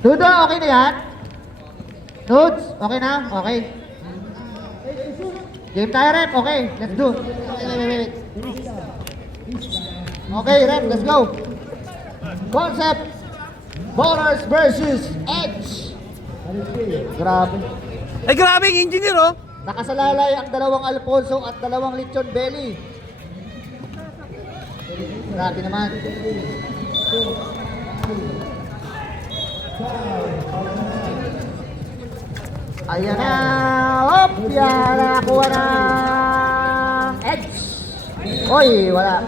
Dudo, okay na yan? Dudes, okay na? Okay. Game tayo, rep. Okay, let's do. Wait. Okay, rep, let's go. Concept. Bowlers versus Edge. Grabe. Ay, grabe yung engineer, oh. Nakasalalay ang dalawang Alfonso at dalawang Lechon Belly. Grabe naman. Ayan na. Hop! Yan, nakakuha ng Edge. Oy, wala.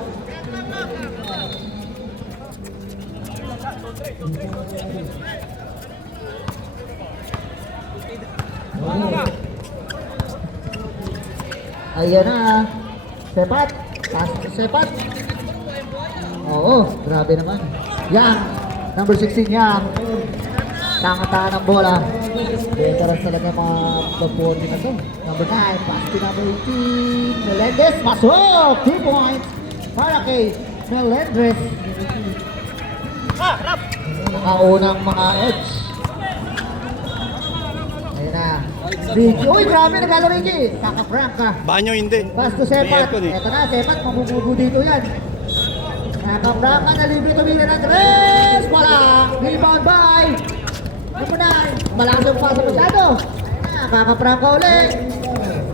Ayan na. Sepat. Sepat. Oo, grabe naman. Yang, number 16 Yang. Tangataan ng bola. Veteran talaga mga babuti na to. Number 9, pass to number 18. Melendez, masok! 2 points para kay Melendez. Nakaunang mga Edge. Ayan na. Ricky. Uy, grabe, naglalaro Ricky. Kakaprank ka. Banyo hindi. Pass to Sepat. May aircon eh. Eto na, Sepat, mabububo dito yan. Kakaprank ka na libre tumira ng tres. Wala. Rebound by number 9. Malakas yung pass masyado. Kakaprank ka ulit.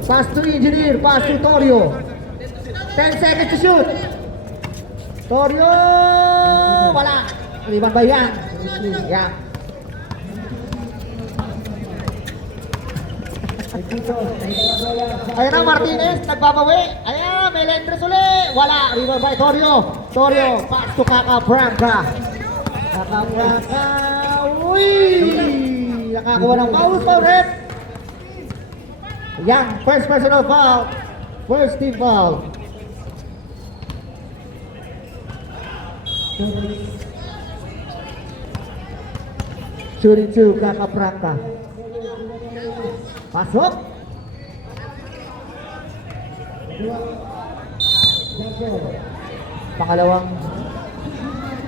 Pass to Engineer. Pass to Torio. 10 seconds to shoot. Torio. Wala. Rebound by Yang. Yang. Ayan na, Martinez, nagbabawi. Ayan, Melendres ulit. Wala, rebound by Torio. Torio, pass to Kakapranca. Kakapranca, uy! Nakakuha ng foul red. Ayan, first personal foul. First team foul. Shooting to Kakapranca. Pasok. Pangalawang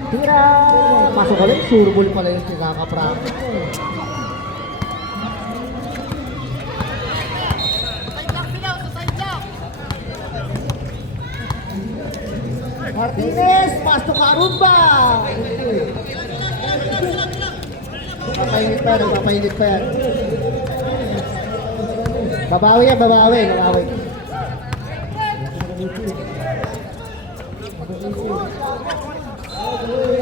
tira. Pasok ulit. Surbol pala yung si Kakapranca. Martinez. Pass to Karumba. Papainit pa yan. Babawi yan, babawi.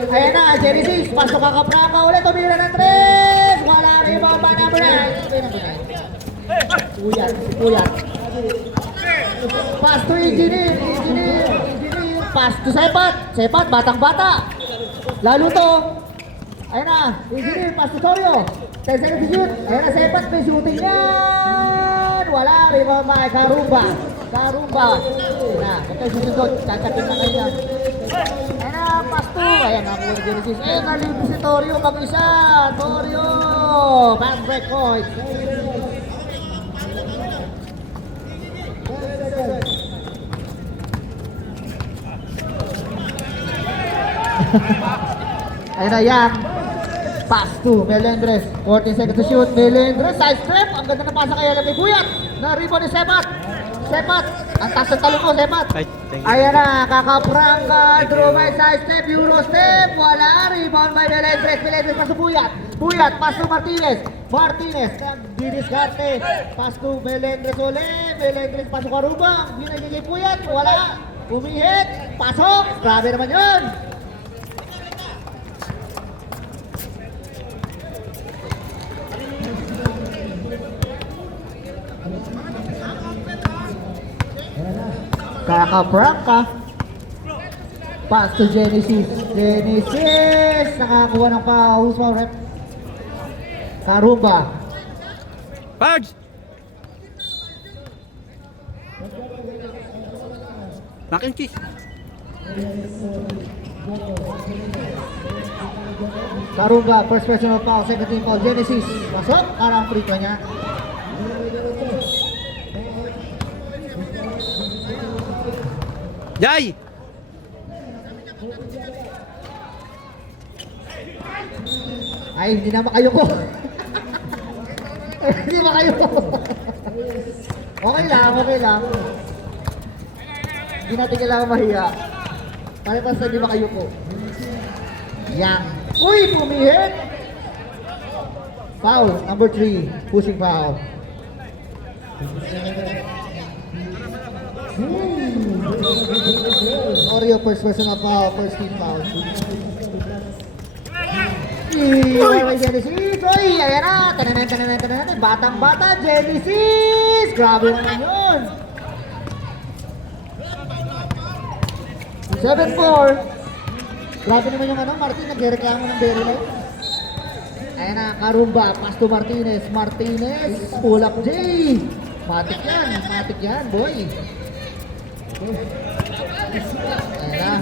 Ayan na, Genesis. Pasok ka Kakapranca ulit. Tumira ng tres. Wala rebound ba number 9? Puyat. Pass to Engineer. Pass to Sepat, batang-bata. Lalo to. Ayan na, Engineer, pass to Torio. 10 seconds to shoot. Ayan na, Sepat, may shooting yan. Wala, rebound by Karumba. Ayan na, ito yung susundot. Kakatin na kayo yan. Ayan na, pass to. Ayan na, mga Genesis. Ayan, nalipo si Torio, mag-isa. Torio, fast break point. Ayan na, Yang. Pass to Melendres. 14 seconds to shoot. Melendres, side step. Ang ganda na pasa kay Alam. May buyat. Na-rebound ni Sepat. Ang taas ng talong ko, Sepat. Ayan na, Kakapranca. Draw by side step. Euro step. Wala. Rebound by Melendres. Pass to Buyat. Pass to Martinez. Didiskarte. Pass to Melendres ulit. Melendres, pass to Karumba. Binagigay Buyat. Wala. Umihit. Pasok. Grabe naman yun. Kakapranca. Pass to Genesis. Nakakuha ng pa-house foul rep. Karumba. Pards! Mac and cheese. Karumba, first personal foul, second team foul. Genesis. Pasok. Parang free throw niya. Jai! Ay, hindi na makayuko. Hindi makayuko. Okay lang, okay lang. Hindi natin kailangan mahiya. Pare-pas na hindi makayuko. Yan. Uy, pumihit! Foul, number 3. Pushing foul. Oreo, first personal foul, first team foul. Uy, Genesis! Uy, ayan na! Tananan. Batang-bata, Genesis! Grabe naman yun! 7-4. Grabe naman yung Martin, nagreklamo ng Berry Light. Ayan na, Karumba, pass to Martinez. Martinez, pull up J. Matik yan, boy. Ayan na.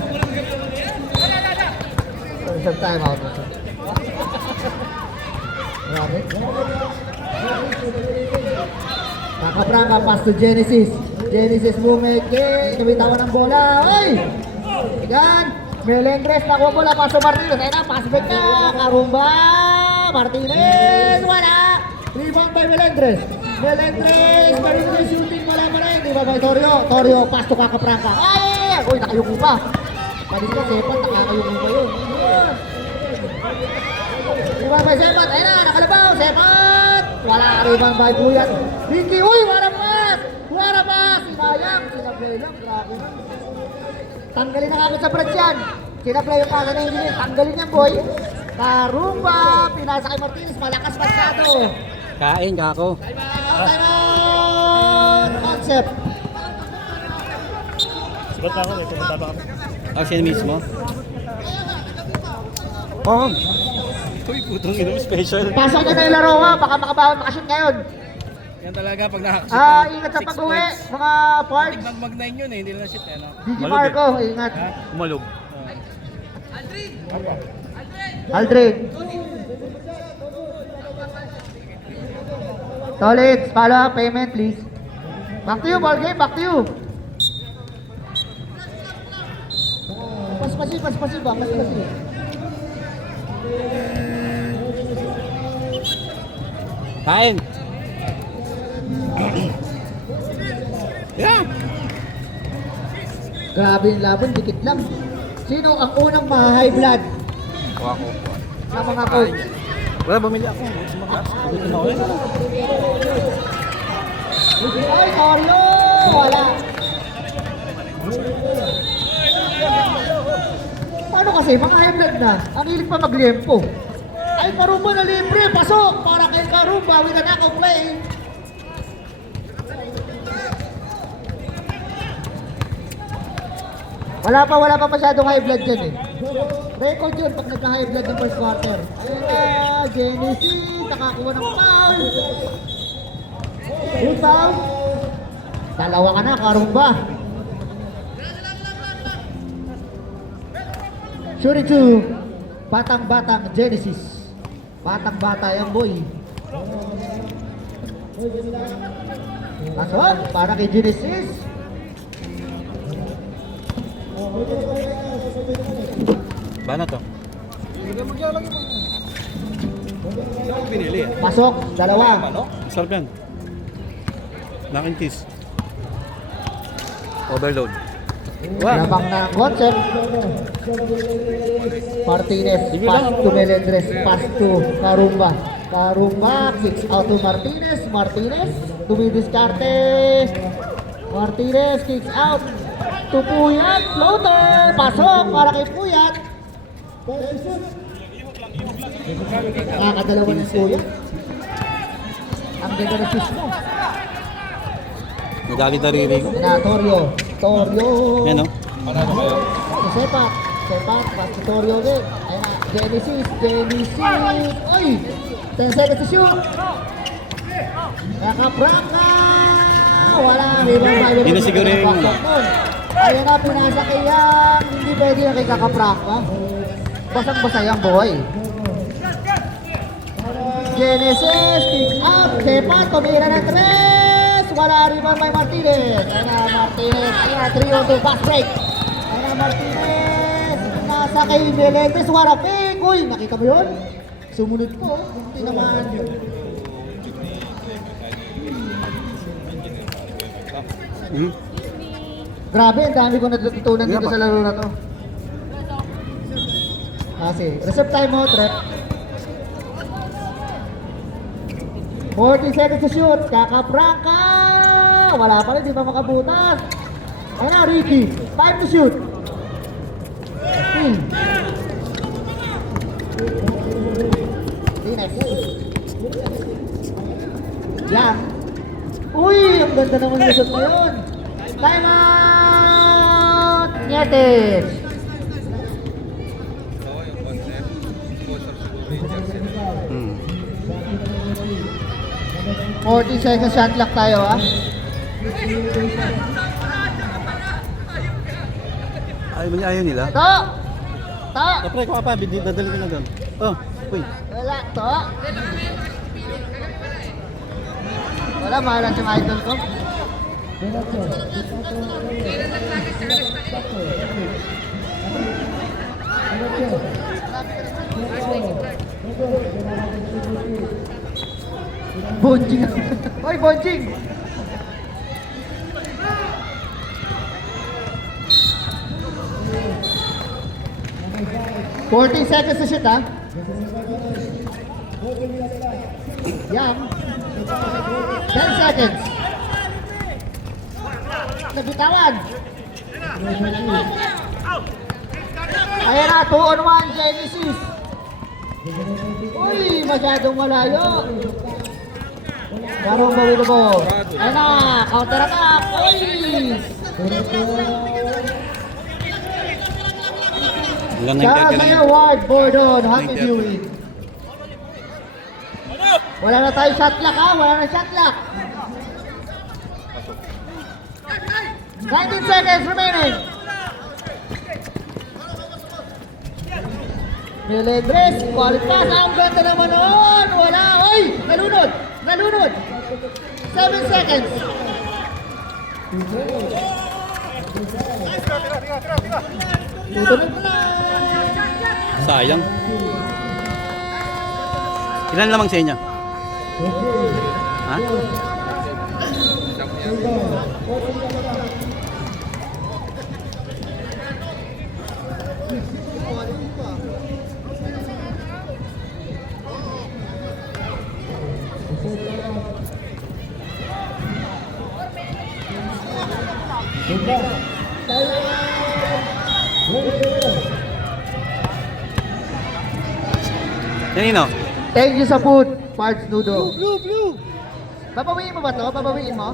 Some time out. Grabe. Kakapranga, pass to Genesis. Genesis movement, inabitawan ng bola. Oy! Yan. Melendres, nakuha bola, pass to Martinez. Ayan na, pass back na. Karumba. Martinez, wala. Rebound by Melendres. Melendres, Martinez shooting, wala pa rin. Di ba by Torio? Torio, pass to Kakapranga. Ay! Uy, nakayuko pa. Palis ka, Sepat, nakakayuko pa yun. Rebound by Sepat. Ayun na, nakalabaw. Sepat. Wala ka rebound by Buyat. Ricky, uy, wala pass. Wala pass. Sinayang. Sinaplay lang. Grabe na. Tanggalin na kagad sa branch yan. Sinaplay yung kagad na engineer. Tanggalin yan, boy. Karumba. Pinasa kay Martinez. Malakas masyado. Kain, kako. Time out. Concept. Sabat pa ako, may pumunta pa kami. Siya mismo? Oo. Uy, putong ino, special. Pasok na tayo laro ha. Baka makabawal makashoot ngayon. Yan talaga pag nakakashoot. Ingat sa pag-uwi. Mga parts. Mag-9 yun eh, hindi na shoot eh, no? Gigi Marco, ingat. Umalog. Aldrin. Solid, follow up, payment please. Back to you, ball game, back to you. Pas-pasi ba? Pas-pasi. Kain. Yeah. Grabe yung laban, dikit lang. Sino ang unang ma-high blood Ako. sa mga coach? Wala, bumili ako. Gusto na ako yun. Ay, Torio! Wala. Paano kasi, mga high blood na, ang hilig pa magliempo. Ay, Karumba na libre, pasok! Para kay Karumba with a knockout play. Wala pa masyadong high blood dyan eh. Record yun pag nagka-high blood ng first quarter. Ayun na, Genesis, nakakuha ng foul. Rebound. Dalawa ka na, Karumba. Shooting two. Batang-batang Genesis. Batang-bata yung boy. Pasok, para kay Genesis. Ba na to? Pinili eh. Pasok, dalawa. Ano? Sarap yan. Mac and cheese. Overload. Labang na concept. Martinez, Sige pass lang. to Melendres, pass to Karumba. Karumba, kicks out to Martinez. Martinez, dumidiskarte. Martinez, kicks out to Puyat. Floater, pasok para kay Puyat. Nakakadalawa ng Puyat. Ang ganda ng fish mo. Nagalit na riri ko. Na, Torio. Yan o. Sepat, pass to Torio ulit. Ayan na, Genesis. Ay! 10 seconds to shoot. Nakapranga! Wala, may babae. Yun na siguro yung- Ayan na, pinasa kay Yang. Hindi pwede na kay Kakapranga. Basang-basa yung boy. Genesis, pick up. Sepat, tumira ng 3. Wala rebound by Martinez. Ayan na, Martinez. Ayan na, 3-on-2 fast break. Ayan na, Martinez. Sa kay Melendez, Warapik. Uy, nakita mo yun? Sumunod po. Hindi naman. Hmm? Grabe, ang dami ko natutunan dito sa laro na to. Kasi, reserve time mo, Trep. 40 seconds to shoot. Kakaprangka! Wala pa rin, di pa makabutas. Ayun na, Ricky. 5 to shoot. Steal. Linex. Yan. Uy, ang ganda naman yung shoot na yun. Time out! Nietes. Hmm. 40 seconds shot clock tayo, ha? Ayaw nila. To! To! Pre, kuha pa, dadali ko na doon. Oh, uy. Wala, to! Wala, mahalan siyang idol ko. Bonjing! Hoy, Bonjing! "40 seconds to shoot, ha? Yam. 10 seconds. Nabitawan. Ayan na, 2 on 1, Genesis. Uy, masyadong malayo. Karong bawilo. Ayan na, counter attack. Uy! Hanggang Shout 9:30 na out yun. award, Bordon. Happy 9:30. viewing. Wala na tayo shot clock, ha? Wala na shot clock. 19 seconds remaining. Melendres, qualitas. Ang ganda naman nun. Wala. Oy! Nalunod. Nalunod. 7 seconds. Tutunod na. Sayang. Ilan lamang sa inyo? Ha? Kanino? Thank you sa food, Parts Nudo. Blue. Babawiin mo ba to? Babawiin mo?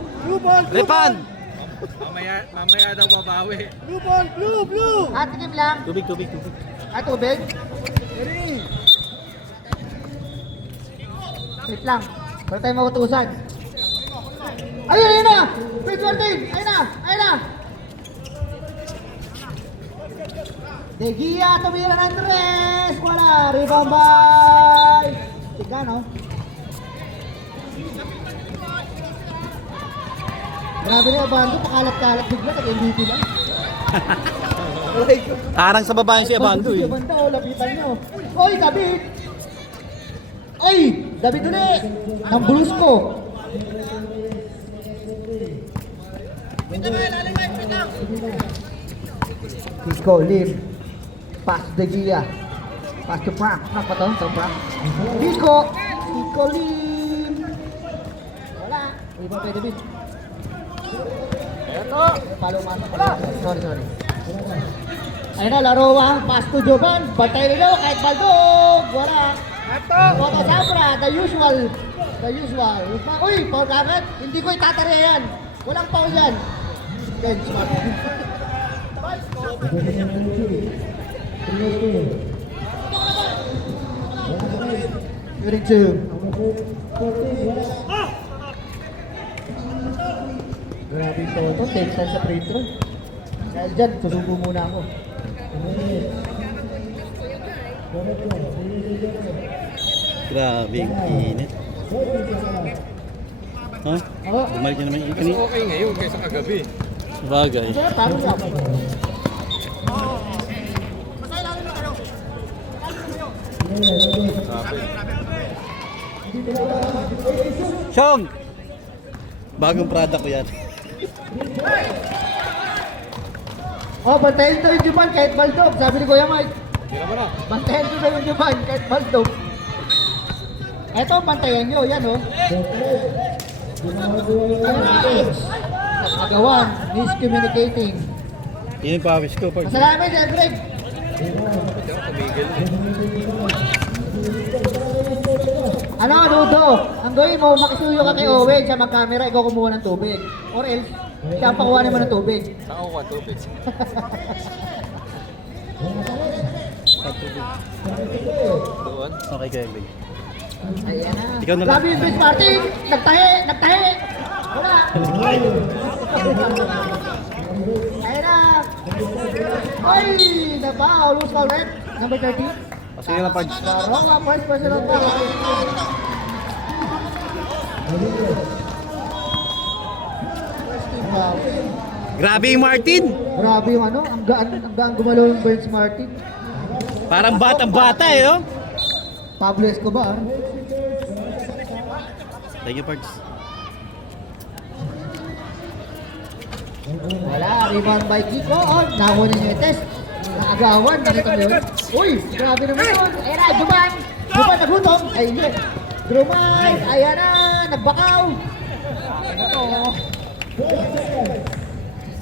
Repan! Mamaya daw babawi. Atikim lang. Tubig. At tubig. Wait lang. Wala tayong makutusan. Ayun na! Page 14! Ayun na! De Gia, tumira ng tres! Wala! Rebound by... Chicano. Grabe na yung bando, pakalat-kalat bigla, tag-MVP lang. Parang sa babae si Abando Si eh. Abando, lapitan nyo. Oy, David! Oy! David ulit! Ng Brusco. Kisco, Lim. Pass to De Gia. Pass to Frank. Frank pa to? Ito, Frank. Kisco! Kisco, Lim. Wala. Hindi pa pwede, David. Ito. Palo masok. Sorry. Ayun na, Laroa. Pass to Jovan. Bantay nilo kahit baldog. Wala. Moto Sabra, the usual. Uy, foul agad. Hindi ko itatari yan. Walang foul yan. Bench. Shooting 2. Grabe ito. Take time sa free throw. Dahil dyan, susubo muna ako. Grabe, init. Ha? Oo. Bumalik na naman yung kanina. Okay ngayon kaysa kagabi. Bagay. Kaya parang lang. Chong! Bagong product ko yan. Oh, bantayan to yung Juban kahit baldog. Sabi ni Kuya Mike. Tira mo na. Bantayan to yung Juban kahit baldog. Eto, bantayan nyo. Yan, oh. Agawan, miscommunicating. Yun yung pawis ko. Pag... Masalamat yan, Greg. Ano, Ludo? Ang gawin mo, makisuyo ka kay Owen, siya mag-camera, ikaw kumuha ng tubig. Or else, siya ang pakuha naman ng tubig. Saan ako kuha tubig? Doon? Okay, Kevin. Ayan na. Ikaw na lang. Grabe yung Chris Martin! Nagtahi! Nagtahi! Wala! Ayan na! Ay! Nabaw! Lose foul red. Number 30. Sige lang, Pards. Wrong up, vice president foul. Wow. Grabe yung Martin! Grabe yung ano, ang gaan gumalaw yung Burns Martin. Parang batang-bata eh, no? Pablo Escobar. Thank you, Pards. Wala, rebound by Kiko. Oh, nakuha ni Netes. Nakagawan, nakita mo yun? Uy, grabe naman yun. Ayan na, Juban. Juban nagutom. Ay, hindi. Drumay, ayan na, nagbakaw. Ito.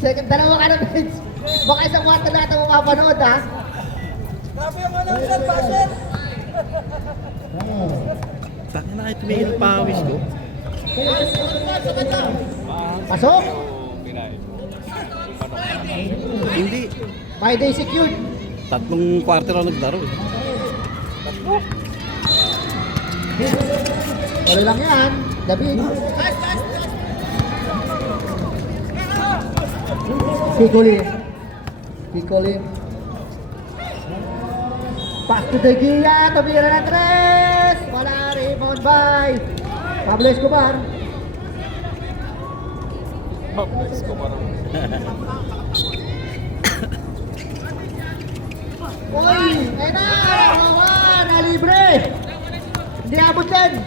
Second, dalawa ka na, Vince. Baka isang kwarto na ito mapapanood, ha? Bakit na kahit may pawis ko? Pasok. Pinay. Hindi. My day secured. 3 quarter ako naglaro eh. Wala lang yan, David. Picolim. Picolim. Pass to De Gea, tumira ng tres. Wala, rebound by Pablo Escobar. Let's go parang. Uy, ayun na, Rawa, na libre. Hindi abot yan.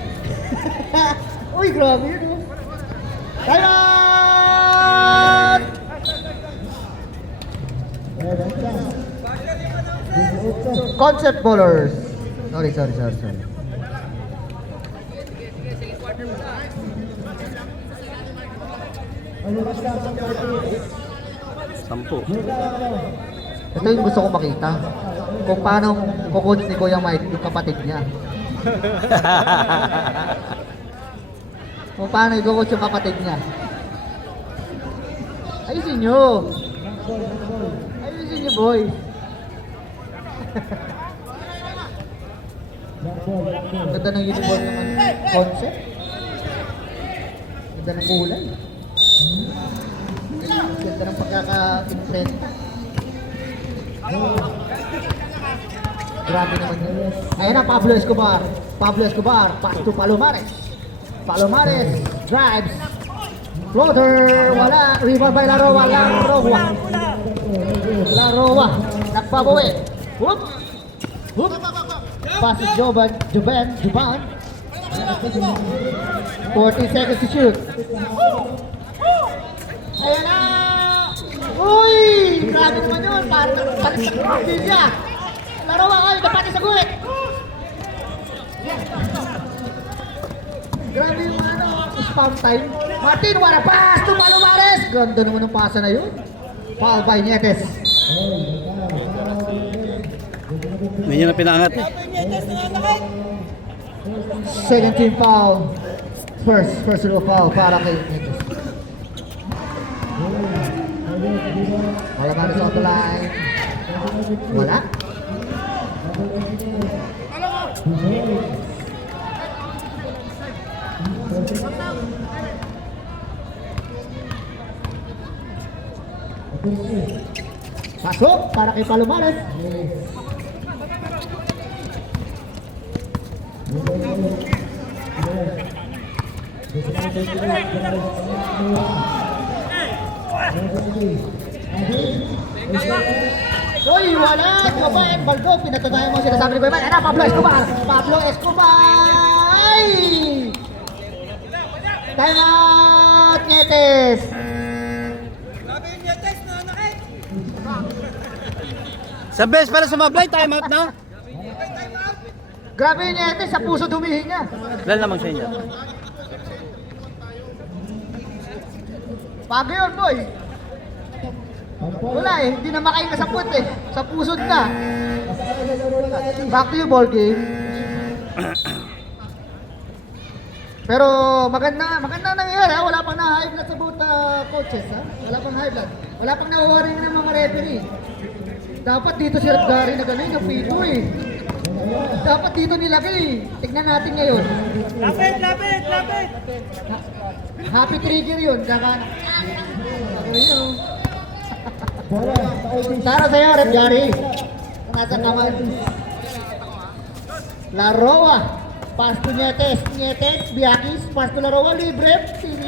Uy, grabe yun. Oh. Diamond! Concept bowlers. Sorry. 10. Ito yung gusto ko makita. Kung paano kukunts ni Kuya Mike yung kapatid niya. Kung paano i-coach yung kapatid niya. Ayusin nyo. Ayusin nyo, boy. Ganda ng uniform naman. Concept. Ganda ng kulay. Ganda ng pagkaka-imprenta. Grabe naman yun. Ayan na, Pablo Escobar. Pablo Escobar, pass to Palomares. Palomares, drives. Floater, wala. Rebound by Laroa, Laroa, nagpabuwi. Whoop. Whoop. Pass to Juban. 40 seconds to shoot. Ayan na. Uy! Grabe naman yun. Parang palit sa niya. Laroa kayo, napati sa gulit. Grabe yung ano, spam time. Martin, wala pass to Palomares. Ganda naman ng pasa na yun. Foul by Nietes. Hindi niya na pinangat eh. Second team foul. First row foul para kay Nietes. Palomares on the line. Wala. Pasok para kay Palomares. Uy, wala! Kumain, Baldo, pinatunayan mo sinasabi ni Kuya Man. Ano, Pablo Escobar! Pablo Escobar! Ay! Time out, Nietes! Sa best para sumablay, time out na. Grabe yung Nietes, sa puso dumihin niya. Dahil naman sa inyo. Bago yun, boy. Wala eh, hindi na makain ka sa puwet eh. Sa pusod na. Back to you, ball game. Pero maganda nangyayari ha. Wala pang na-high blood sa both coaches ha. Wala pang high blood. Wala pang na-worry ng mga referee. Dapat dito si Gary na gano'n yung pito eh. Dapat dito nilagay. Tignan natin ngayon. Lapit, lapit, lapit! Happy trigger yun. Saka... Tara sa'yo, Rep Gary. Nasa naman. Laroa. Pass to Nietes. Nietes, Biakis. Pass to Laroa. Libre.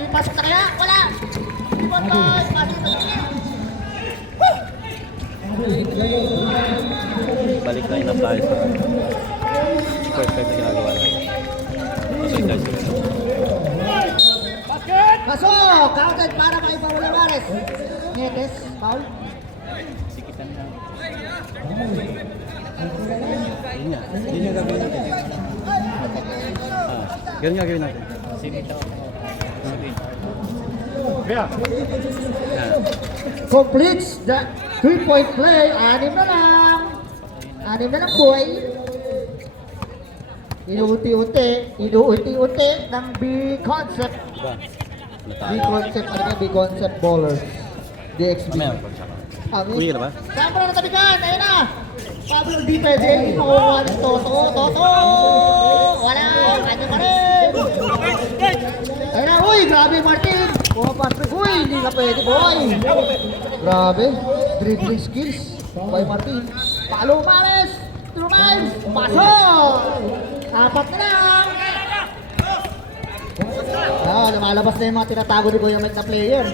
Pasok na kaya? Wala. Patay. Pasok na kaya. Balik na inap tayo sa first time na ginagawa natin. Pasok! Counted para kay Paolo Lamares. Nietes, foul. Yun nga. Yun yung gagawin natin. Ganun nga gagawin natin. Kaya, Completes the 3-point play. Anim na lang. Anim na lang, boy. Inuunti-unti ng B-Concept. Diba? B-Concept, ano nga B-Concept Ballers. DXB. Mamaya magbagsak. Uwi ka na ba? Saan mo na natabigan? Ayun na. Pablo, di pwede. Makukuha ng Toto. Toto! Wala. Kanya pa rin. Ayun na. Uy, grabe Martin. Uy, hindi ka pwede, boy. Grabe. Dribbling skills. Boy Martin. Palo Mares. Trumiles. Pasok. Apat na lang. Lumalabas na yung mga tinatago ni Kuya Mike na player.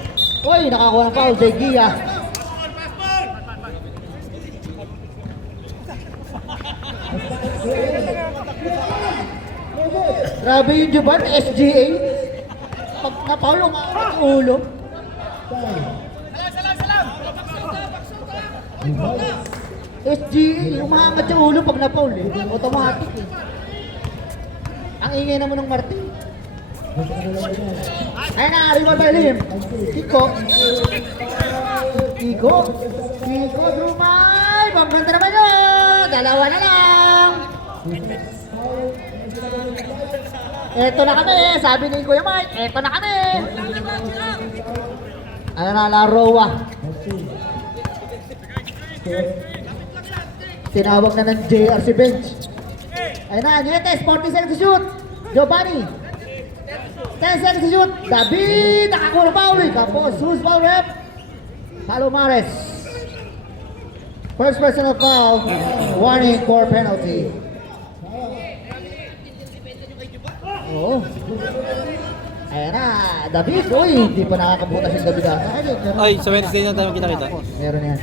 Uy, nakakuha ng foul. De Gia. Grabe yung Juban, SGA. Pag na-foul, umaangat yung ulo. SGA, umaangat yung ulo pag na-foul eh. Automatic eh. Ang ingay naman ng Martin. Ayun na, rebound by Lim. Kiko. Kiko, Drumay. Maganda naman yun. Dalawa na lang. Eto na kami, sabi ni Kuya Mike. Eto na kami. Ayun na, Laroa. Tinawag na ng JRC bench. Ayun na, Nietes, 40 seconds to shoot. Giovanni. 10 seconds to shoot. David, nakakuha foul. Tapos, who's foul rep? Palomares. First personal foul. Warning for penalty. Oo. Ayan na, David. Uy, hindi pa nakakabutas yung David. Ay, sa Wednesday na tayo kita-kita. Meron yan.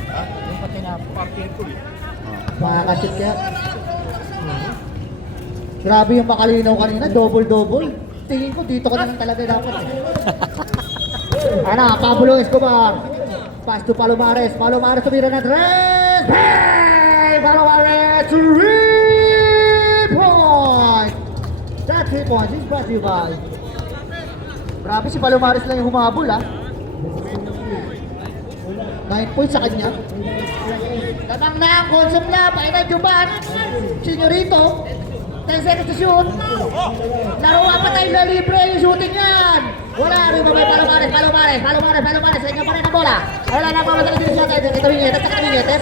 Makakashoot kaya. Grabe yung makalinaw kanina, double-double. Tingin ko dito ka naman talaga dapat eh. Ano, Pablo Escobar. Pass to Palomares. Palomares tumira ng tres. Hey! Palomares, 3-point! That 3 points is brought to you by. Grabe si Palomares lang yung humabol ah. 9 points sa kanya. Tanang na ang concept lab. Ayun na Juban. Senyorito. 10 seconds to shoot. Laruan pa tayo na libre yung shooting yan. Wala rin ba may Palomares. Sa inyo pa rin ang bola. Wala na pa matalik yung shot. Ito Vinyetes. Saka Vinyetes.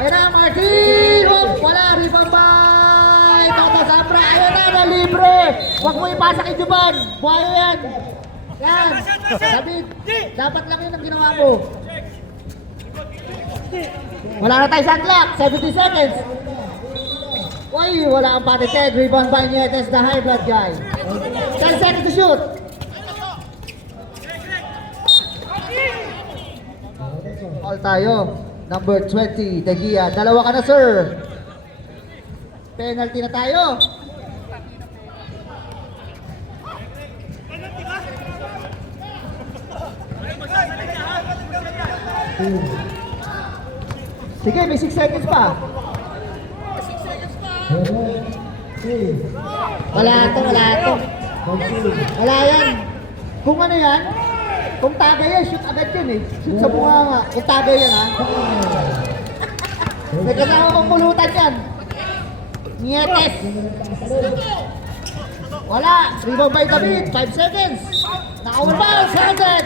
Ayun na Martin. Wala rin ba by Toto Zambra. Ayun na libre. Huwag mo ipasa kay Juban. Buhayo yan. Yan. David. Dapat lang yun ang ginawa mo. Wala na tayo shot clock. 70 seconds. Uy, wala ang patited. Rebound by Nietes, the high blood guy. 10 seconds to shoot. All tayo. Number 20, De Gia. Dalawa ka na, sir. Penalty na tayo. Sige, may 6 seconds pa. Wala to. Wala yan. Kung ano yan, kung tagay yan, shoot agad yan eh. Shoot sa bunga nga. Kung tagay yan ha. May kasama kong pulutan yan. Nietes. Wala. Rebound by David. 5 seconds. Nakawal foul. Second.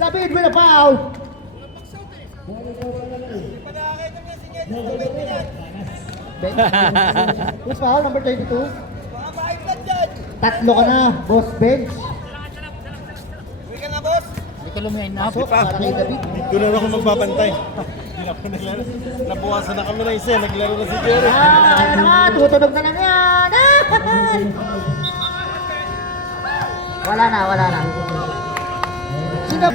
David with a foul. Who's foul? Number 22. Tatlo ka na, boss bench. Hindi ka lumayan na po para kay David. Doon na ako magbabantay. Hindi na ako naglaro. Nabuwasan na kami na isa. Naglaro na si Jerry. Ayan na, tutunog na lang yan. Wala na. Sino?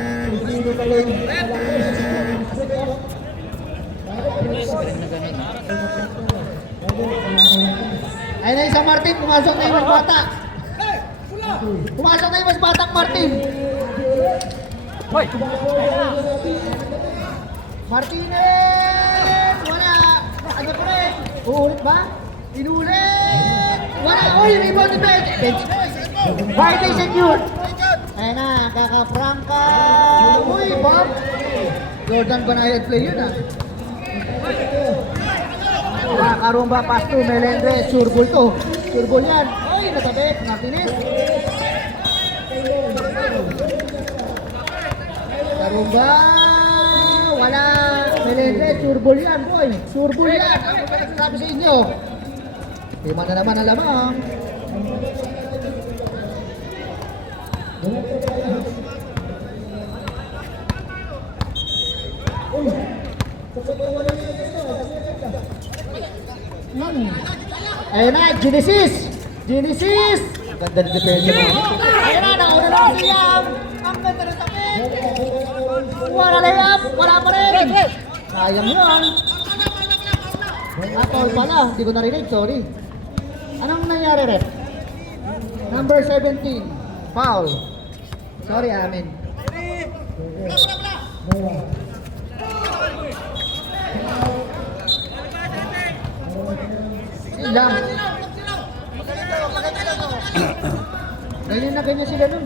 Ayun na isang Martin, pumasok na yung mas bata. Pumasok na yung mas batang Martin. Martinez! Wala! Ano pa rin? Uulit ba? Inulit! Wala! Uy! Rebound ni bench! Friday secure! Ayun na, kaka-Franca! Uy! Bob! Jordan Banayad play yun ah. Karumba pass to Melendres, surbol to. Surbol yan. Uy! Natabit! Martinez! Karumba! Wala! Melendres, surbol yan boy! Surbol yan! Ano ba nagsasabi sa inyo? Lima na naman ang lamang. Ayun na, Genesis! Genesis! Ang ganda ng depensa mo. Ayun na, nauna na si Yang. Ang ganda ng takip. Wala layup, wala pa rin. Sayang yun. Foul pala, hindi ko narinig, sorry. Anong nangyari, ref? Number 17, foul. Sorry, amin. Lang. Ganyan na ganyan sila nun.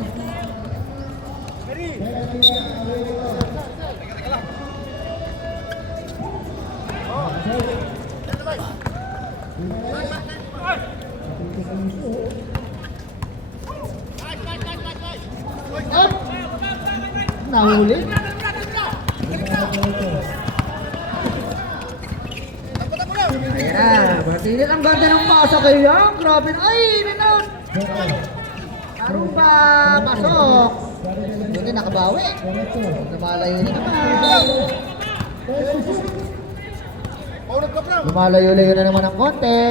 Up! Nahuli. Ayan na, Martinez, ang ganda ng pasa kay Yang. Grabe na, ay, minot! Karumba, pasok! Buti nakabawi. Lumalayo na naman. Lumalayo-layo na naman ng konti.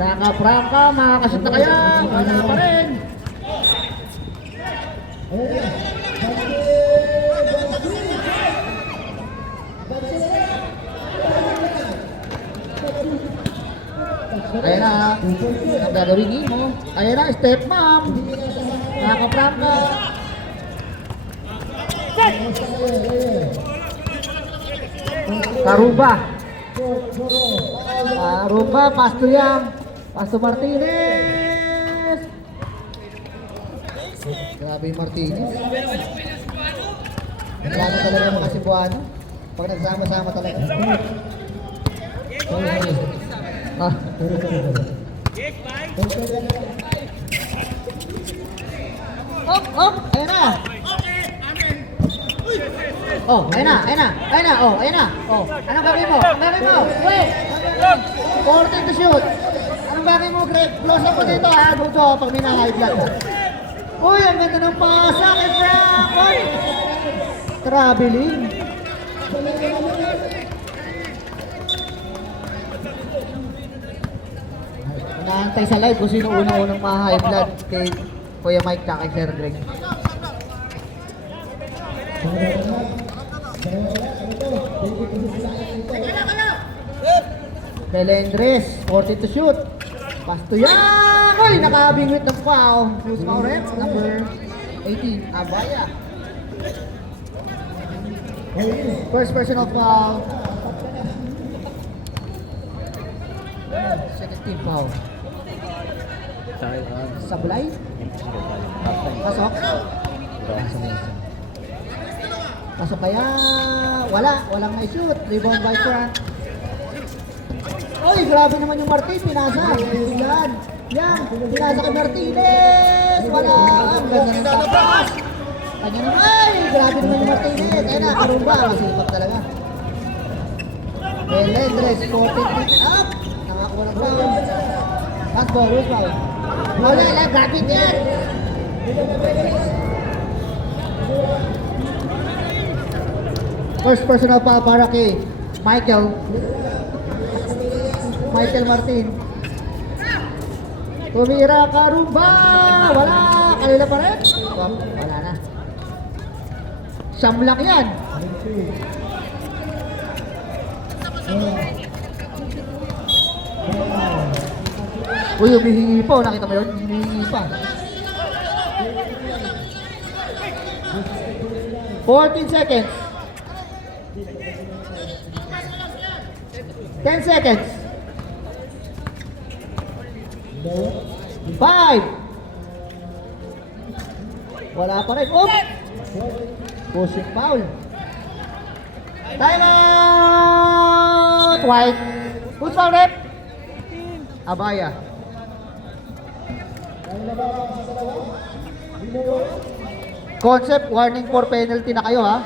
Kaka-Franca, makakasot na kaya? Wala pa rin. Ayan na, ang gagawin mo. Ayan na, step mom. Kaka-Franca. Karumba. Karumba, pass to Yang. Pass to Martinez. Grabe yung Martinez. Naglano talaga mga Cebuano. Pag nagsama-sama talaga. Ah. Ayan na. Oh, ayan na. Oh, anong gagawin mo? Wait. 14 to shoot. Anong gagawin mo, Greg? Close up mo dito, ha? Buto, pag may na-high blood. Uy, ang ganda ng pasa kay Frank. Uy. Traveling. Nag-aantay sa live kung sino unang-unang ma-high blood kay Kuya Mike at kay Sir Greg. Belendres, 40 to shoot. Pasto yan! Uy, nakabingwit ng foul. Who's foul ref? Number 18, Abaya. First personal foul. Second team foul. Sablay? Pasok? Pasok kaya? Walang na-shoot. Rebound by Frank. Uy, grabe naman yung Martin, pinasa. Yan, pinasa kay Martinez. Wala. Ang ganda ng tapas. Kanya naman. Ay, grabe naman yung Martinez. Ayun na, karumba. Masipag talaga. Belendres, 40 feet up. Nakakuha ng foul. Last ball, who's foul? Wala, grabe yan. First personal foul para kay Michael Martin. Tumira Karumba! Wala! Kanila pa rin? Wala na. Siyam lang yan. Uy, humihingi pa. Nakita mo yun? Humihingi pa. 14 seconds. 10 seconds. 5. Wala pa rin. Oop! Pushing foul. Time out! White. Who's foul rep? Abaya. Concept, warning for penalty na kayo, ha?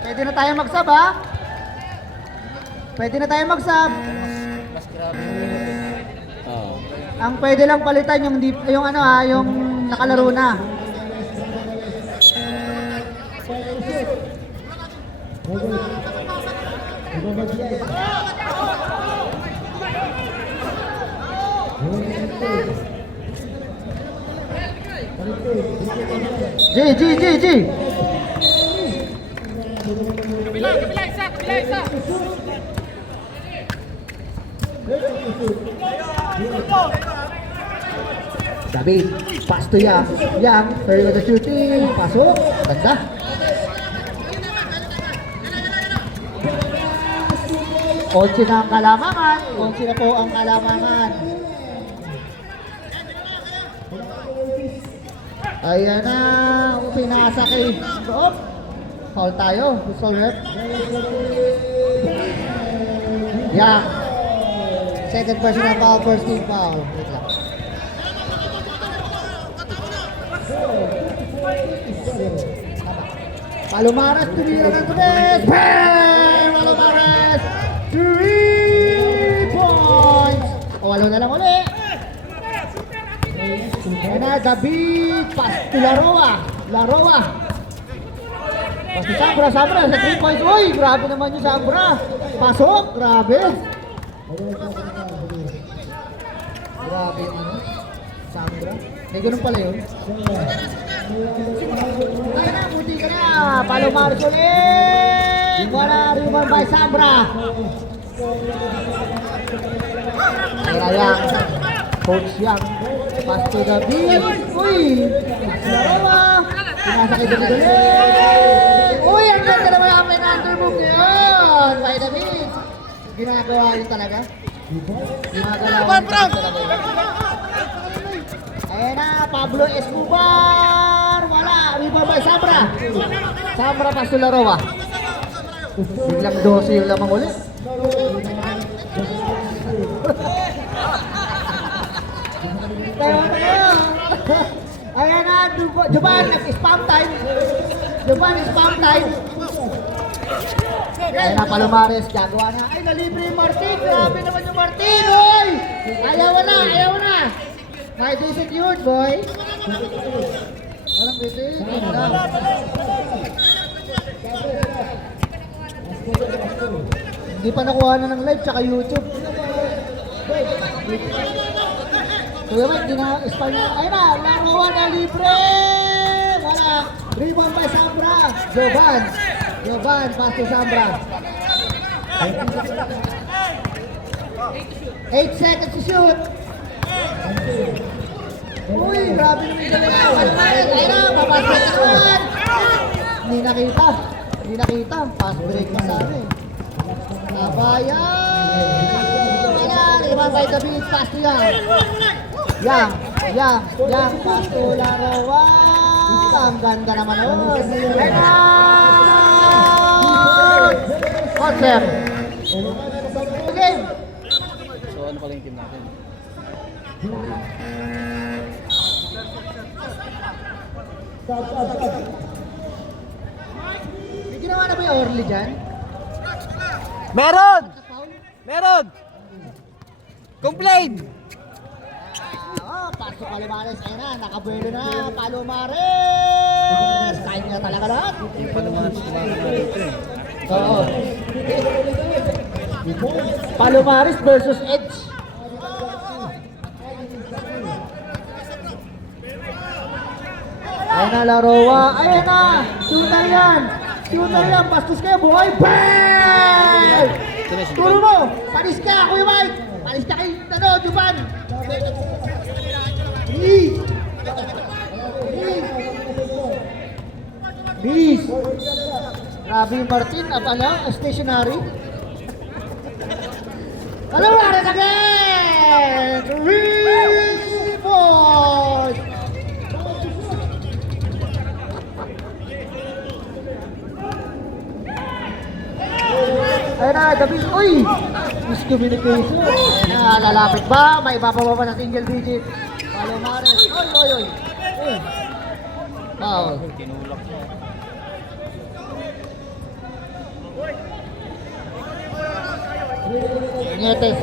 Pwede na tayo mag-sub, ha? Pwede na tayo mag-sub. Ang pwede lang palitan yung ano, ha, yung nakalaro na. G. David, pass to Yang. Yang, third with the shooting. Pasok. Ganda. Onsi na ang kalamangan. Onsi na po ang kalamangan. Ayan na. Pinasa kay Rob. Foul tayo. Foul rep. Yang. Second personal foul, first team foul. Wait lang. Palomares, tumira ng tres. Bang! Palomares, 3 points. O, walo na lang uli. Ayan na, David. Pass to Laroa. Pass to Sambra sa 3 points. Uy, grabe naman yung Sambra. Pasok, grabe. Grabe yung ano, Sambra. May ganun pala yun. Kaya na, buti ka na. Palomares ulit. Wala, rebound by Sambra. Kaya Yang. Coach Yang. Pass to the beat. Uy! Laroa. Pinasa kay David ulit. Uy! Ang ganda naman ang undermove niya yun. By the beat. Ginagawa yun talaga. Ginagawa yun talaga. Ayan na, Pablo Escobar. Wala. Rebound by Sambra. Sambra pass to Laroa. Biglang 12 yung lamang ulit. Ayan na, Juban, nag-spam time. Ayan na, Palomares, gagawa na. Ay, nalibre yung Martin. Grabe naman yung Martin, oy! Ayaw na. May decent yun, boy. Walang decent. Hindi pa nakuha na ng live, tsaka YouTube. Kuya Mike, di na Espanya. Ayun na, laruan na libre! Wala. Rebound by Sambra. Jovan, pass to Sambra. 8 seconds to shoot. Uy, grabe naman yung dalawa. Ayun na, babasket naman. Hindi nakita. Pass break pa sana eh. Nabayan! Wala, rebound by David, pass to Yang, pass to Larawan. Ang ganda naman nun. Ayun na! Concept. Game. So ano pala yung team natin? May ginawa na ba yung Orly dyan? Meron! Meron! Complain! Pasok Palomares. Ayun na, nakabuelo na. Palomares! Kain nga talaga lahat. Yung Palomares kumakain dito eh. Oo. Palomares versus Edge. Ayun na, Laroa. Ayun na! Shooter yan! Bastos kayo, buhay! Bang! Turo mo! Panis ka, Kuya Mike! Panis ka kay, Juban! Please! Grabe yung Martin, stationary. Palomares again! Rebound! Ayun na, David. Uy! Miscommunication. Ayun na, lalapit ba? May ibababa pa na single digit. Palomares. Oy. Foul. Tinulak niya. Nietes.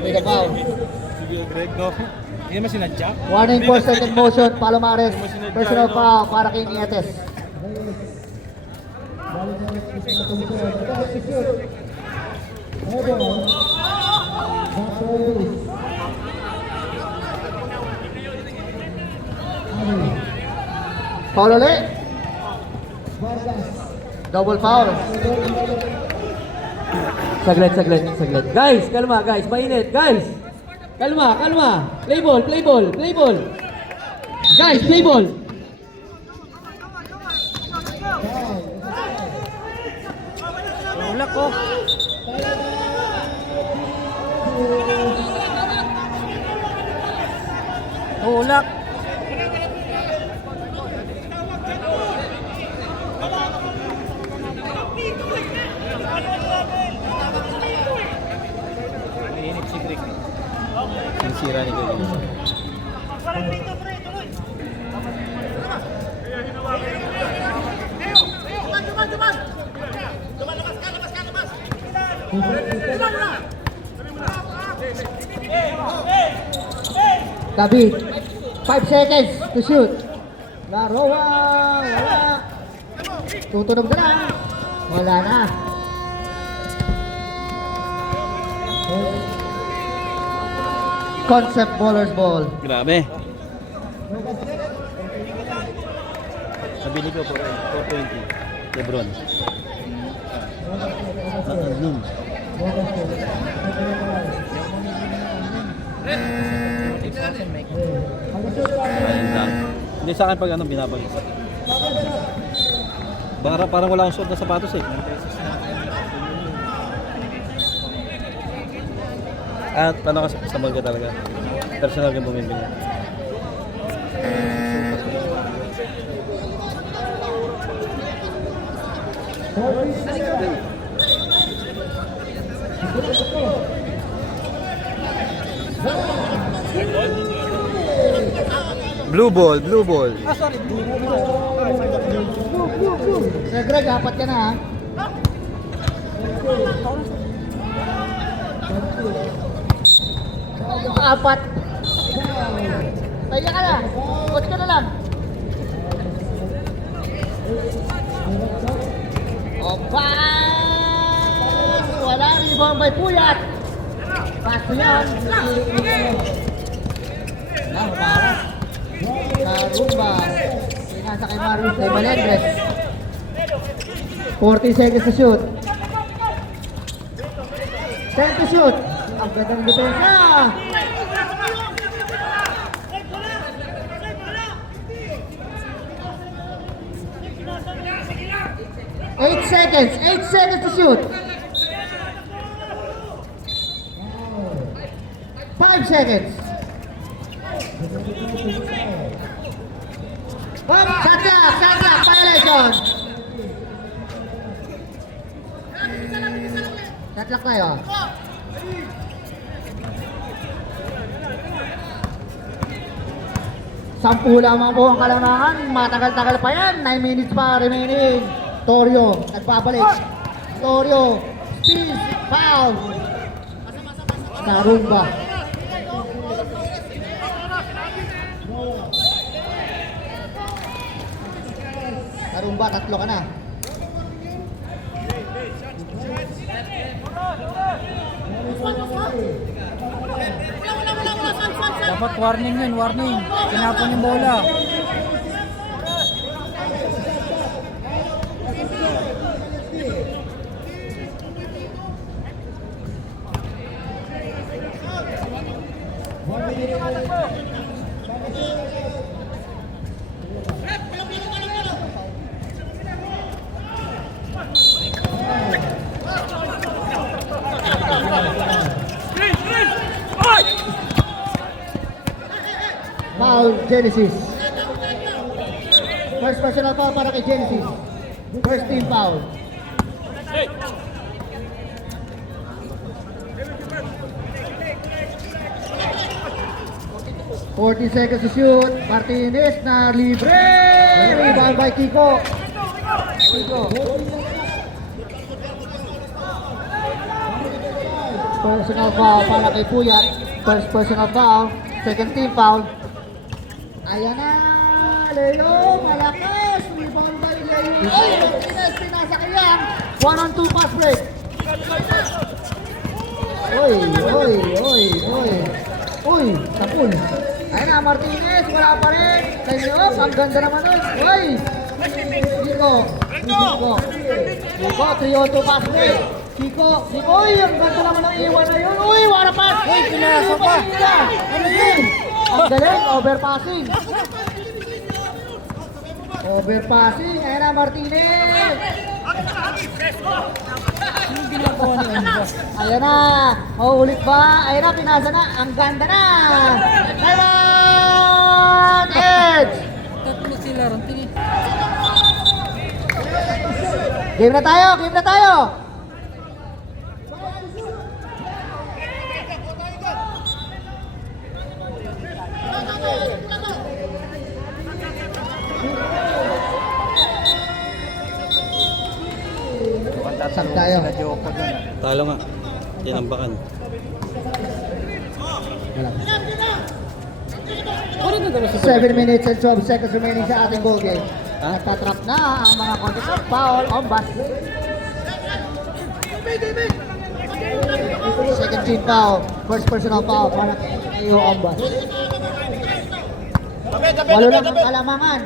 With the foul. Sige, Greg, no? Hindi naman sinadya. Warning for second motion. Palomares. Personal foul para kay Nietes. Foul ulit. Double foul. Saglit. Guys, kalma guys, mainit. Guys, kalma. Play ball. Guys, play ball. Tulak ko. Tulak. Iinip si Greg. Ang sira ni Greg. David, 5 seconds to shoot. Laroa, wala. Tutunog na. Wala na. Concept bowler's ball. Grabe. Nabili ko po 420. Lebron. Noon. Ayun lang. Hindi sa akin pag ano binabalik. Parang wala akong suot na sapatos eh. At ano kasi sa mall ka talaga. Personal kang bumibili. Blue ball. Sir Greg, apat ka na ha. Apat. Kaya ka na. Coach ka na lang. Opa! Wala, rebound by Puyat. Pass to yan. Maras. Karumba. Pinasa kay Marius de Melendres. 40 seconds to shoot. 10 to shoot. Ang ganda ng depensa. 8 seconds. 8 seconds to shoot. 5 seconds. Shot clock, violation. Shot clock tayo. Sampu lamang po ang kalamangan. Matagal-tagal pa yan. 9 minutes pa remaining. Torio, nagbabalik. Torio, spins, foul. Karumba. Karumba, tatlo ka na. Dapat warning yun, warning. Tinapon yung bola. Foul, Genesis. First personal foul para kay Genesis. First team foul. ...40 seconds to shoot. Martinez na libre. Rebound by Kiko. Personal foul para kay Puyat. First personal foul. Second team foul. Ayan na. Leo, malakas. Rebound by Leo. Ay, Martinez, pinasa kayang. 1-on-2 pass break. Uy, tapul. Ayan na, Martinez, wala pa rin. Leo, ang ganda naman nun. Uy, Kiko, 3-on-2 pass break. Kiko, uy, ang ganda naman ng iwan na yun. Uy, wala pa. Uy, pinasa pa. Ano yun? Ang galing, overpassing. Ayan na, Martinez. Ayan na, ulit ba? Ayan na, pinasa na. Ang ganda na. Diamond Edge. Tatlo sila ron. Game na tayo. Sag tayo. Talo nga. Tinambakan. Wala. 7 minutes and 12 seconds remaining sa ating ball game. Nagtatrap na ang mga contestant. Foul on bus. Second team foul. First personal foul para kay on bus. 8 lang ang kalamangan.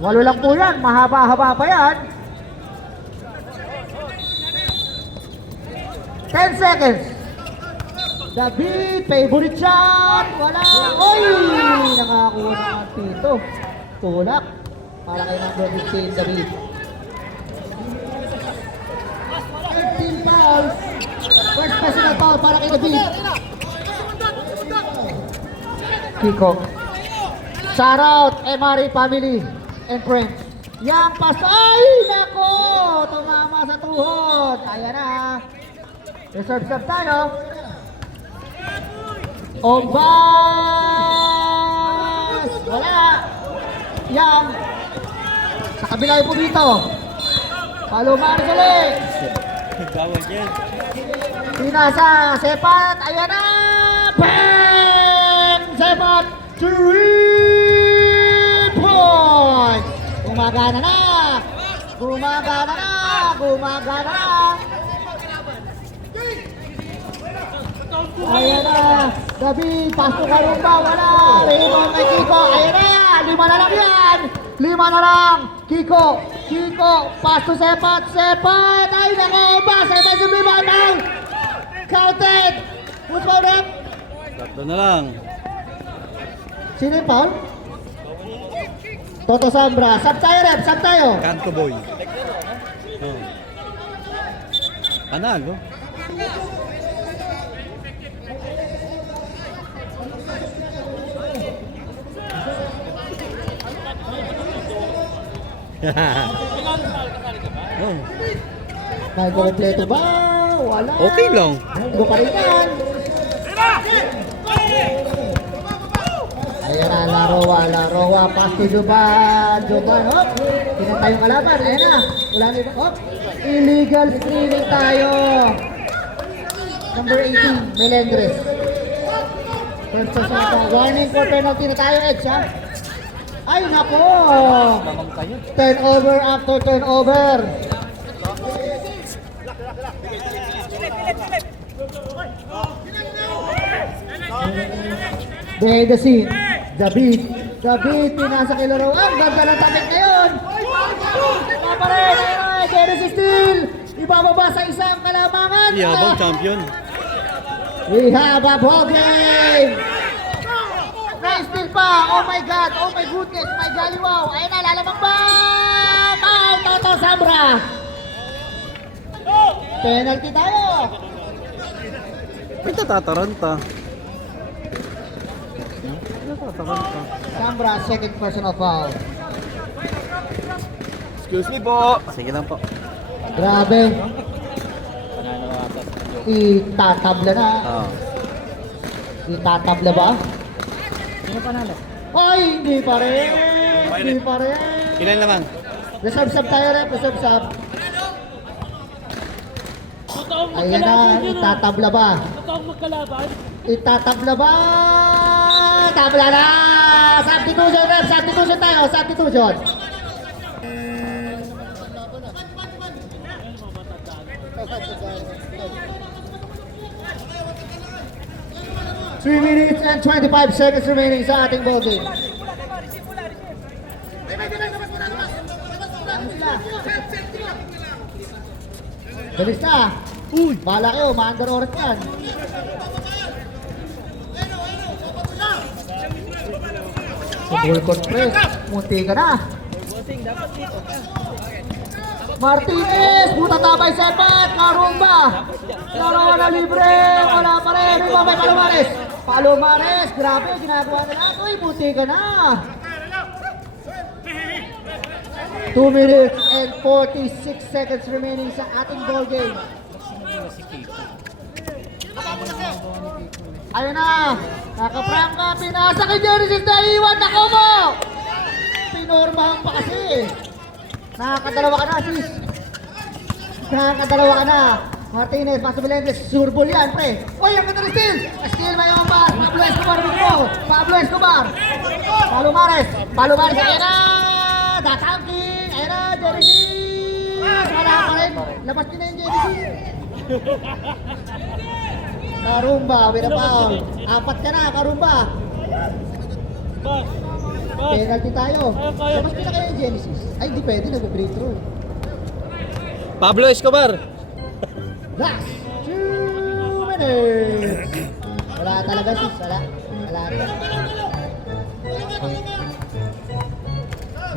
8 lang po yan. Mahaba-haba pa yan. 10 seconds. David, favorite shot. Wala. Oy! Nakakuha na ang pito. Tulak. Para kay number 15, David. 13 fouls. First personal foul para kay David. Kiko. Shout out, MRA family and friends. Yang pas. Ay, nako! Tumama sa tuhod. Ayan na. Reserve tayo. Ombas! Wala! Yang! Sa kabila yung po dito. Palumaris ulit! Pinasa, Sepat! Ayan na! Bang! Sepat! 3 points! Gumagana na! Gumagana na! Ayan na. David, pass to Karumba. Wala. Rebound kay Kiko. Ayan na. 5 na lang yan. 5 na lang. Kiko. Kiko. Pass to Sepat. Sepat. Ay, nakaumba. Sepat yung rebound. Out. Counted. Who's foul rep? Tatlo na lang. Sino yung foul? Toto Sombra. Sub tayo rep. Sub tayo. Kanto boy. Oh. Panalo. Oh, May kompleto ba? Wala. okay lang. Go pa rin yan. Ayan na, Larowa. Pass to Juban. Hop. Pinatay yung kalaban. Ayan na. Wala na iba. Hop. Illegal screening tayo. Number 18, Melendres. First to Santa. Warning for penalty na tayo, Edge, ha? Ay, nako. Turnover after turnover. Behind the scene, David, pinasa kay Laro. Ang ganda ng tabik ngayon. Pa rin, ay, Genesis Steel. Ibababa sa isang kalamangan. Yabang champion. We have a ball game. Nice steal pa. Oh my God, oh my goodness, my golly wow. Ayun na, lalamang ba? Ay, Toto Sombra. Penalty tayo. Pinatataranta. Sombra, second personal foul. Excuse me po. Sige lang po. Grabe. Itatabla na. Oh. Itatabla ba? Sino panalo? Ay, hindi pa rin. Hindi pa rin. Ilan naman? Reserve sub tayo rin. Reserve sub. Ayan na. Itatabla ba? Itatabla ba? Tabla na! Substitution rep. Substitution tayo. Substitution. Three minutes and 25 seconds remaining sa ating ball game. Bilis na. Uy! Bahala kayo, ma-under oras yan. Full court press. Munti ka na. Martinez! Buta tabay Sepat! Karumba! Laro na libre! Wala pa rin! Riba may Palomares! Palomares! Grabe! Ginagawa nila! Uy! Munti ka na! 2 minutes and 46 seconds remaining sa ating ball game. Ayun na! Nakaprank ka! Pinasa kay Genesis na iwan! Nako mo! Pinormahan pa kasi! Nakakadalawa ka na, sis! Nakakadalawa ka na! Martinez, Paso Melendres, surbol yan, pre! Uy, ang ganda ng steal! Steal may yung pass! Pablo Escobar, dito! Pablo Escobar! Palomares, ayan na! Datanking! Ayan na, Genesis! Wala pa rin! Labas din na yung Genesis! Karumba, with a foul. 4 ka na, Karumba. Penalty tayo. Labas din na kayo yung Genesis. Ay, di pwede, nag-free throw. Pablo Escobar. Last 2 minutes. Wala talaga sis, wala. Wala rin.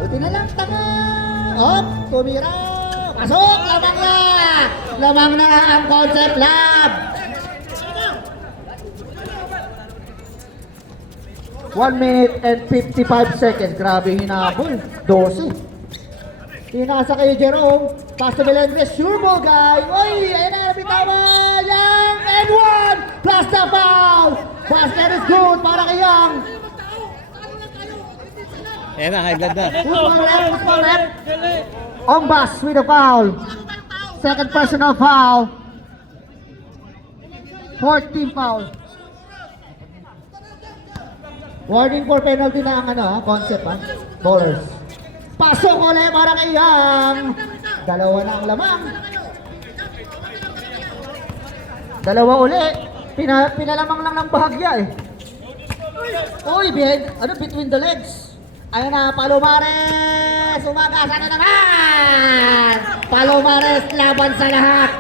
Buti na lang, tanga. Hop, tumira. Pasok, lamang na. Lamang na ang Concept Lab. 1 minute and 55 seconds. Grabe hinabol. 12. Pinasa kay Jerome. Pass to Melendres. Sure ball guy. Oy, ayun na. Bitawa. Young and 1. Plus the foul. Basket is good para kay Young. Ayan na, high blood na. Football rep. Ombas with a foul. Second personal foul. 14 foul. Warning for penalty na ang concept ballers. Pasok ulit para kay Yang. Dalawa na ang lamang. Dalawa ulit. Pinalamang lang ng bahagya eh. Uy, between the legs. Ayun na, Palomares! Umagasa na naman! Palomares, laban sa lahat!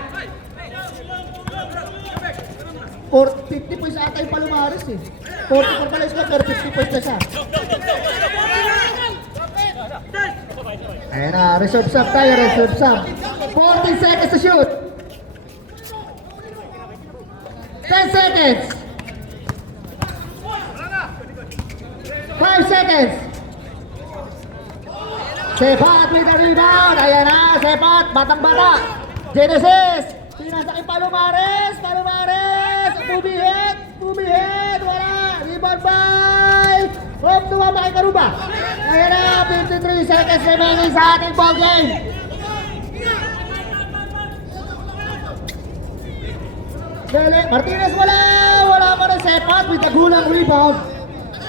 50 points ata yung Palomares eh. 44 pala yung score, pero 50 points na siya. Ayun na, reserve sub tayo, reserve sub. 14 seconds to shoot. 10 seconds. 5 seconds. Sepat with the rebound. Ayan na, Sepat, batang bata. Genesis, pinasa kay Palomares. Palomares, bumihit, wala. Rebound by Rob, tumama kay Karuba. Ayan na, 53 seconds remaining sa ating ball game. Martinez, wala pa rin Sepat with the gulang rebound.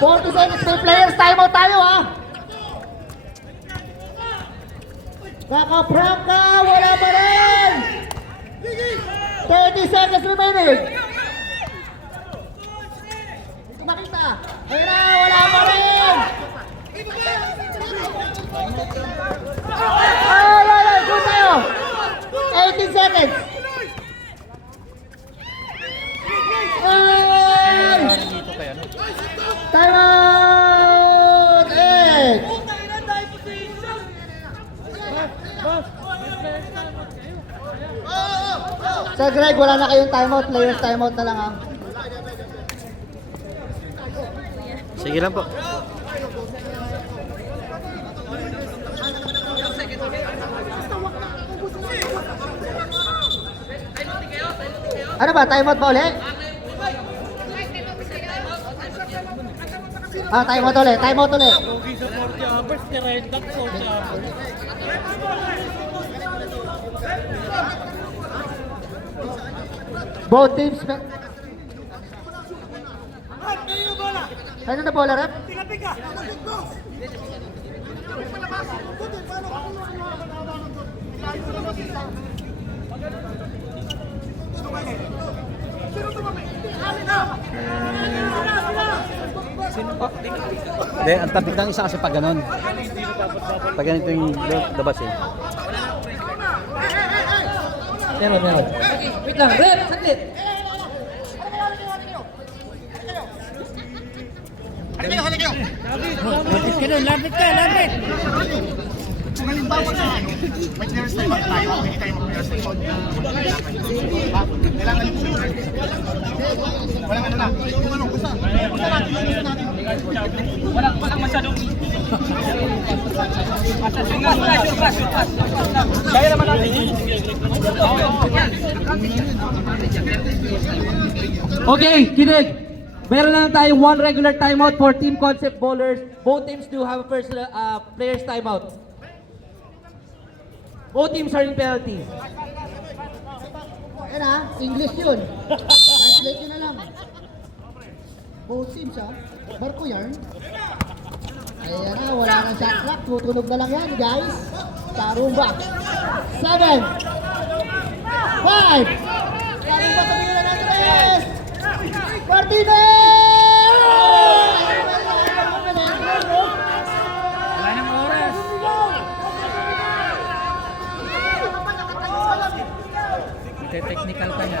40 seconds, may players, timeout tayo ha. Naka-Franca, wala pa rin. 30 seconds remaining. Makita. Ayun na, wala pa rin. Ay, good tayo. 18 seconds. Ay! Time out! 8! Sir Greg, wala na kayong timeout. Players timeout na lang ha. Sige lang po. Ano ba? Timeout ba ulit? Timeout ulit. Timeout ulit. Both teams. Ano na bola, rep? Hindi, ang tapik ng isa kasi pag ganon. Pag ganito yung labas eh. Meron. Wait lang, rep, saglit. Lapit ka. Kung halimbawa na may clearance time out tayo, hindi tayo mag-clearance time out. Kailangan yung walang ano na. Yung ano, basta. Walang masyadong. Kaya naman natin. Okay, kinig. Meron lang tayo one regular timeout for team concept bowlers. Both teams do have a first players timeout. Both teams are in penalties. Ayan ha, English yun. Translate nyo na lang. Both teams ha. Barko yarn. Ayan na, wala nang shot clock. Tutunog na lang yan, guys. Karumba. 7. 5. Karumba sa bigyan ng Andres. Martinez! Wala nang oras. Technical ka niya.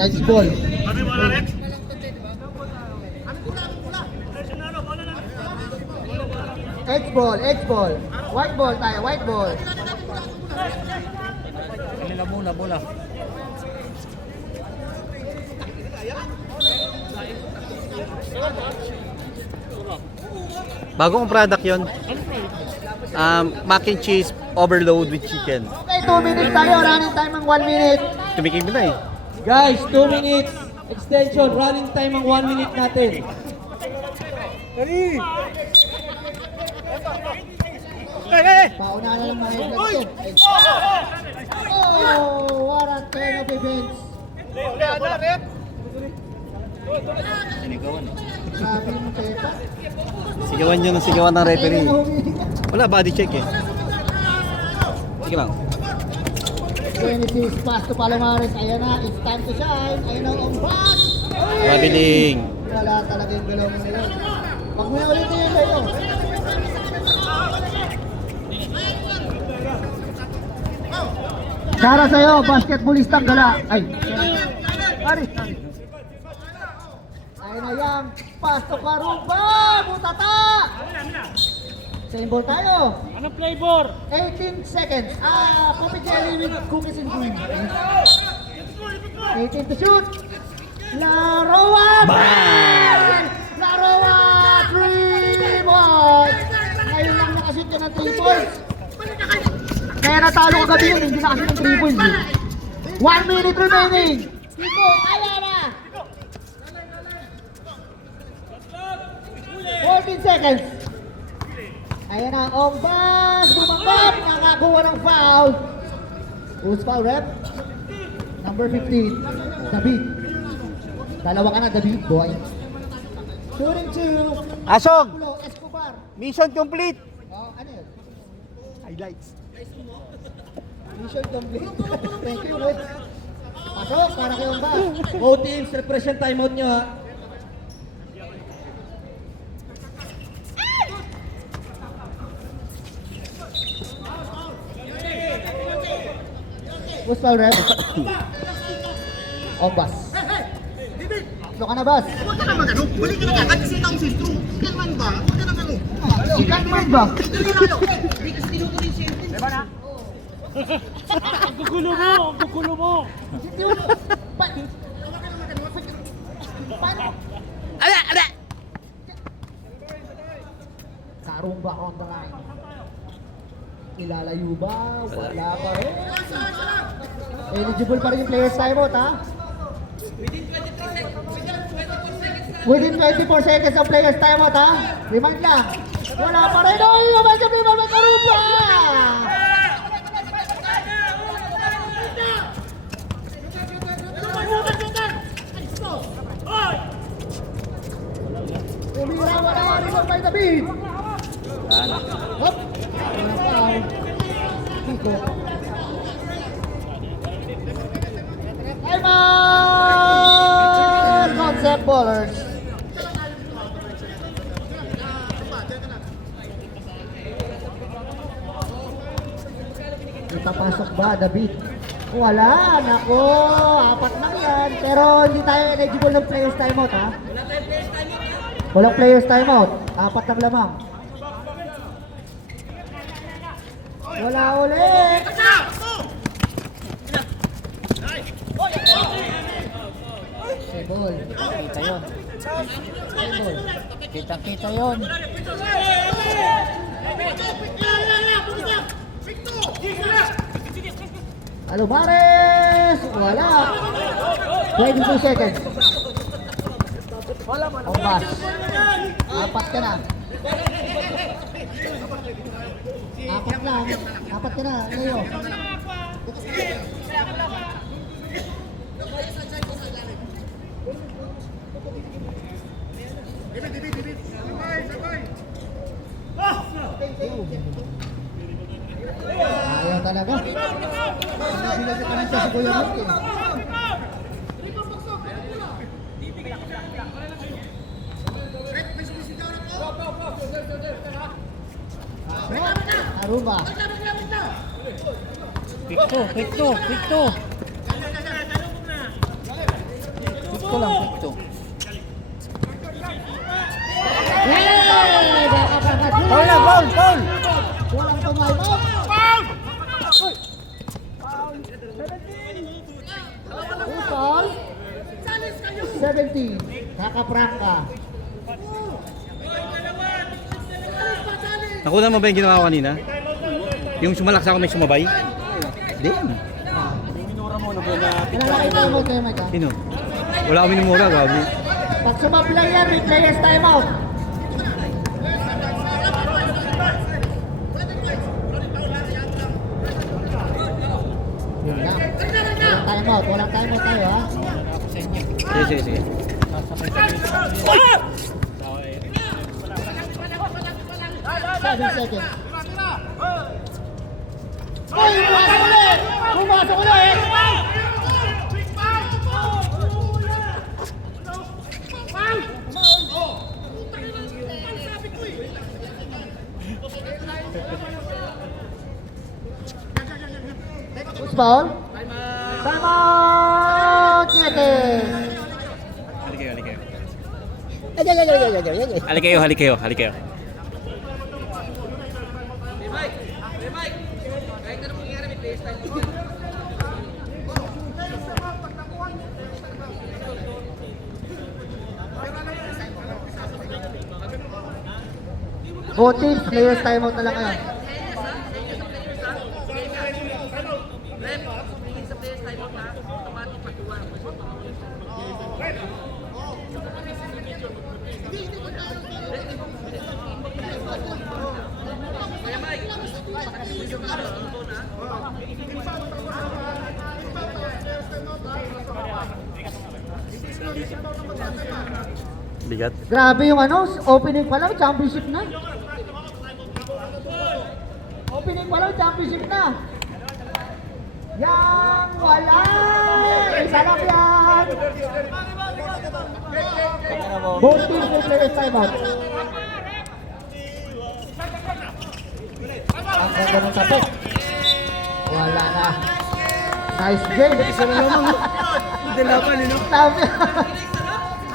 Next ball. X ball. White ball tayo, white ball. Kanila bola. Bagong product yon. Mac and cheese overload with chicken. Okay, 2 minutes tayo. Running time ng 1 minute. Tumikim na eh. Guys, 2 minutes. Extension, running time ang 1 minute natin. Pauna na lang mga headlock to. Oh, what a turn of events. Sabi mo, Teta. Sigawan yun ng sigawan ng referee. Ayun na humihinga. Wala, body check eh. Sige lang. Genesis pass to Palomares. Ayan na, it's time to shine. Ayan na ang pass. Mabiling. Wala talaga yung galaw nila. Pag may ulit yun kayo. Para sa'yo, basketballistang gala. Ay, Ari. Ayan na yan. Pass to Karumba. Butata. Same ball tayo. Anong flavor? 18 seconds. Coffee jelly with cookies and cream. 18 to shoot. Laroa! Bang! Laroa! 3 points! Ngayon lang nakashoot niya ng 3 points. Kaya natalo ka gabi yun, hindi nakashoot ng 3 points. 1 minute remaining. Tiko, ayan na! 14 seconds. Ayan na, Ombas! Bumabab! Nakakuha ng foul. Who's foul, rep? Number 15, David. Dalawa ka na, David, boy. Shooting to Asog! Pulo, Escobar. Mission complete! Oh, ano yun? Highlights. Mission complete. Thank you, Rep. Pasok, para kay Ombas. Both teams, refresh yung timeout nyo ha. Who's foul, Rep? Ombas. Tatlo ka na, Bas. Huwag ka naman ano, balik ka na agad kasi taong sentro. Ikan man ba? Huwag ka naman ano. Sikat man ba? Ang gugulo mo! Ang gugulo mo! Hindi mo. Paano? Karumba on the line. Ilalayo ba? Wala pa rin. Eligible pa rin yung players timeout, ha? Within 24 seconds ang players timeout, ha? Remind lang. Wala pa rin. Oh, yung medyo prima may Karumba! Umira, wala ka rin by David. Hop! Wala foul. Kiko. Time out! Concept ballers. Ipapasok ba, David? Wala, nako. 4 lang yan. Pero hindi tayo eligible ng players timeout, ha? Walang players timeout. 4 lang lamang. Wala ulit. Ball. Kita yun. Kita yun. Alumares! Wala. 22 seconds. Ombas. 4 ka na. 4 lang. 4 ka na. Leo. Ayaw talaga. Sinabi ka lang siya si Kuya Mark eh. Aruba. Pikto. Pikto lang, pikto. Hey! Nakakagat. Foul na, foul! Walang tumalbog. Foul. 17. Kakaprangka. Nakuna mo ba yung ginawa ko kanina? Yung sumalak sa ako may sumabay? Hindi. Ilalagay tayo mo kayo, Mike. Sino? Wala kami mura, gabi. Pag sumablang yan, may players timeout. Yun lang. Walang timeout tayo ha. Sige. 7 seconds. Ay, pumasok ulit! Pumasok ulit! Who's foul? Time out! Kidding! Hali kayo. Both teams, players timeout na lang kayo. Bigat. Grabe yung ano, opening pa lang, championship na. Opening pa lang, championship na. Yang wala! Isa lang yan! Both teams may players timeout. Ang ganda ng tapos. Wala na. Nice game. Isa na naman. Hindi laban,